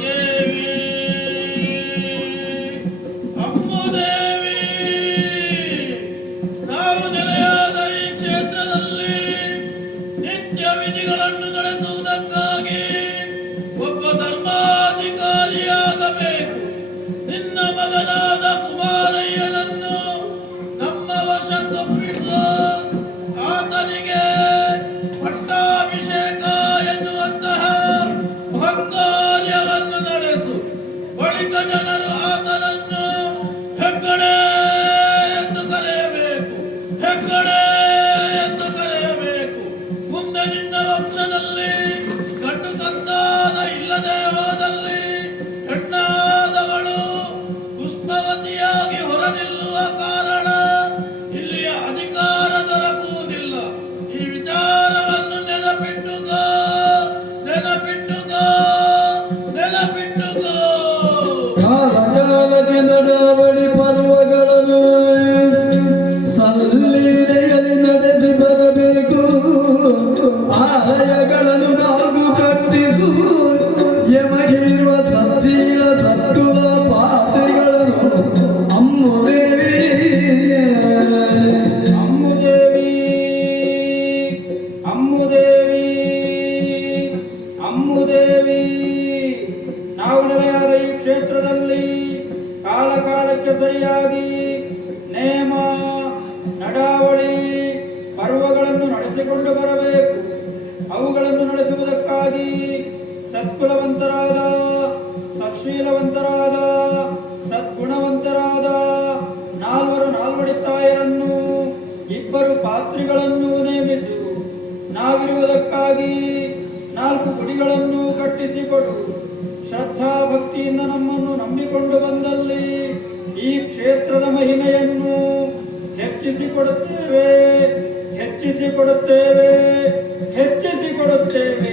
ದೇವಿ ಅಮ್ಮ ದೇವಿ, ನಾವು ನೆಲೆಯಾದ ಈ ಕ್ಷೇತ್ರದಲ್ಲಿ ನಿತ್ಯ ವಿಧಿಗಳನ್ನು ನಡೆಸುವುದಕ್ಕಾಗಿ ಒಬ್ಬ ಧರ್ಮಾಧಿಕಾರಿಯಾಗಬೇಕು. ನಿನ್ನ ಮಗನಾದ ಕುಮಾರಯ್ಯನನ್ನು ನಮ್ಮ ವಶಕ್ಕೊಪ್ಪಿಸು. ಆತನಿಗೆ ಪಟ್ಟಾಭಿಷೇಕ ಎನ್ನುವಂತಹ ಮಹತ್ಕಾರ್ಯವನ್ನು ನಡೆಸು. ಬಳಿಕ ಜನರು ಆತನನ್ನು ಹೆಗ್ಗಡೆ ಎಂದು ಕರೆಯಬೇಕು, ಹೆಗ್ಗಡೆ ಎಂದು ಕರೆಯಬೇಕು. ಮುಂದೆ ನಿನ್ನ ವಂಶದಲ್ಲಿ ಗಂಡು ಸಂತಾನ ಇಲ್ಲದೆ ಹೋದಲ್ಲಿ ಹೆಣ್ಣಾದವಳು ಪುಷ್ಪವತಿಯಾಗಿ ಹೊರನಿಲ್ಲುವ ಕಾರಣ ಇಲ್ಲಿಯ ಅಧಿಕಾರ ದೊರಕುವುದಿಲ್ಲ. ಈ ವಿಚಾರವನ್ನು ನೆನಪಿಟ್ಟುಕೋ, ನೆನಪಿಟ್ಟುಕೋ, ನೆನಪಿಟ್ಟುಕೋ. ಕಾಲಕಾಲಕ್ಕೆ ನಡಾವಳಿ ಪರ್ವಗಳನ್ನು ಸಲ್ಲೀಲೆಯಲ್ಲಿ ನಡೆಸಿ ಬರಬೇಕು. ಆಲಯಗಳನ್ನು ನಾಲ್ಕು ಕಟ್ಟಿಸು. ಯಮಗಿರುವ ಸತ್ಶೀಲ ಸತ್ಕುಲ ಪಾತ್ರೆಗಳನ್ನು ಅಮ್ಮುದೇವಿ, ಅಮ್ಮುದೇವಿ, ಅಮ್ಮುದೇವಿ, ಅಮ್ಮುದೇವಿ. ನಾವು ನೆಲೆಯಾದ ಈ ಕ್ಷೇತ್ರದಲ್ಲಿ ಕಾಲಕಾಲಕ್ಕೆ ಸರಿಯಾಗಿ ನೇಮ ನಡಾವಳಿ ಪರ್ವಗಳನ್ನು ನಡೆಸಿಕೊಂಡು ಬರಬೇಕು. ಅವುಗಳನ್ನು ನಡೆಸುವುದಕ್ಕಾಗಿ ಸತ್ಕುಲವಂತರಾದ, ಸತ್ಶೀಲವಂತರಾದ, ಸದ್ಗುಣವಂತರಾದ 4 ನಾಲ್ವಡಿ ತಾಯರನ್ನು, 2 ಪಾತ್ರಿಗಳನ್ನು ನೇಮಿಸು. ನಾವಿರುವುದಕ್ಕಾಗಿ 4 ಗುಡಿಗಳನ್ನು ಕಟ್ಟಿಸಿಕೊಡು. ಶ್ರದ್ಧಾ ಭಕ್ತಿಯಿಂದ ನಮ್ಮನ್ನು ನಂಬಿಕೊಂಡು ಬಂದಲ್ಲಿ ಈ ಕ್ಷೇತ್ರದ ಮಹಿಮೆಯನ್ನು ಹೆಚ್ಚಿಸಿಕೊಡುತ್ತೇವೆ, ಹೆಚ್ಚಿಸಿಕೊಡುತ್ತೇವೆ, ಹೆಚ್ಚಿಸಿಕೊಡುತ್ತೇವೆ.